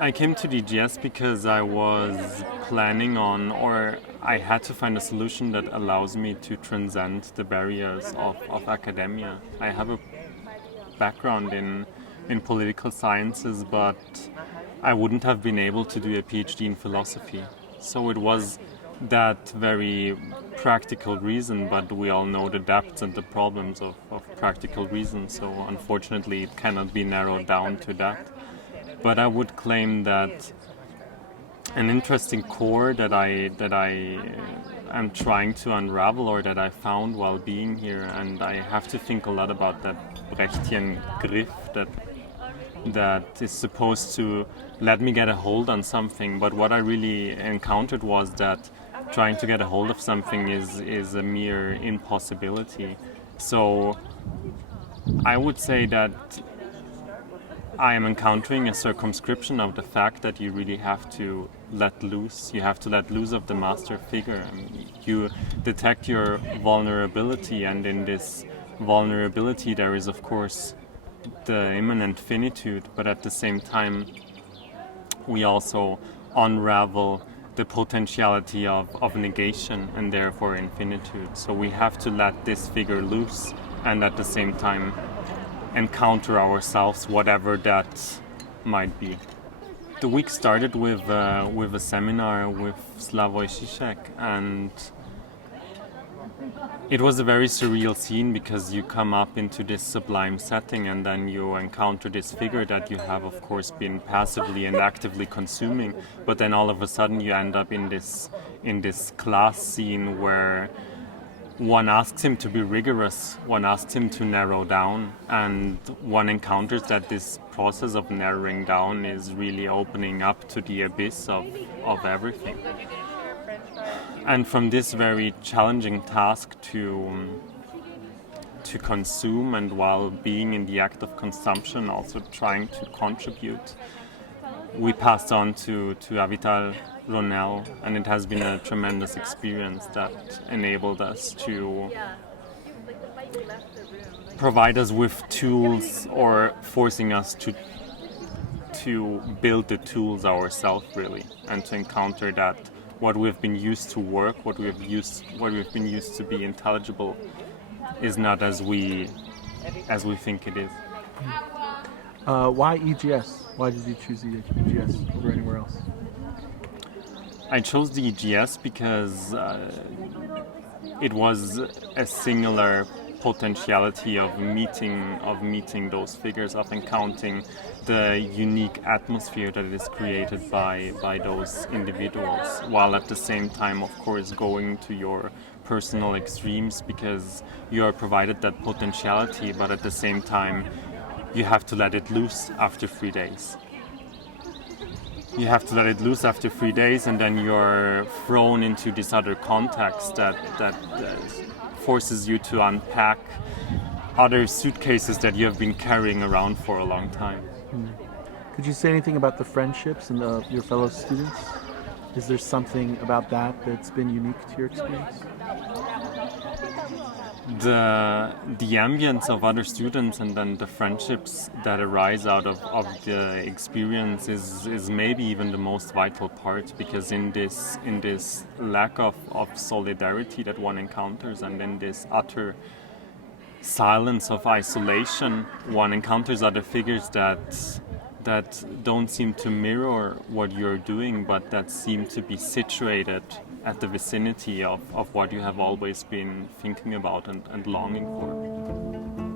I came to DGS because I was planning on, or I had to find a solution that allows me to transcend the barriers of academia. I have a background in political sciences, but I wouldn't have been able to do a PhD in philosophy. So it was that very practical reason, but we all know the depths and the problems of practical reason, so unfortunately it cannot be narrowed down to that. But I would claim that an interesting core that I am trying to unravel, or that I found while being here, and I have to think a lot about that Brechtian griff that is supposed to let me get a hold on something. But what I really encountered was that trying to get a hold of something is a mere impossibility. So I would say that I am encountering a circumscription of the fact that you really have to let loose. You have to let loose of the master figure. I mean, you detect your vulnerability, and in this vulnerability there is, of course, the immanent finitude, but at the same time we also unravel the potentiality of negation and therefore infinitude. So we have to let this figure loose and at the same time encounter ourselves, whatever that might be. The week started with a seminar with Slavoj Žižek, and it was a very surreal scene because you come up into this sublime setting and then you encounter this figure that you have, of course, been passively and actively consuming, but then all of a sudden you end up in this class scene where one asks him to be rigorous, one asks him to narrow down, and one encounters that this process of narrowing down is really opening up to the abyss of everything. And from this very challenging task to consume, and while being in the act of consumption also trying to contribute, we passed on to Avital Ronell, and it has been a tremendous experience that enabled us to provide us with tools, or forcing us to build the tools ourselves, really, and to encounter that what we've been used to work, what we've been used to be intelligible, is not as we think it is. Why EGS? Why did you choose EGS over anywhere else? I chose the EGS because it was a singular potentiality of meeting those figures, of encountering the unique atmosphere that is created by those individuals, while at the same time, of course, going to your personal extremes, because you are provided that potentiality, but at the same time you have to let it loose after 3 days. You have to let it loose after 3 days, and then you're thrown into this other context that forces you to unpack other suitcases that you have been carrying around for a long time. Could you say anything about the friendships and your fellow students? Is there something about that that's been unique to your experience? The ambience of other students and then the friendships that arise out of the experience is maybe even the most vital part, because in this lack of solidarity that one encounters, and in this utter silence of isolation, one encounters other figures that don't seem to mirror what you're doing, but that seem to be situated at the vicinity of what you have always been thinking about and longing for.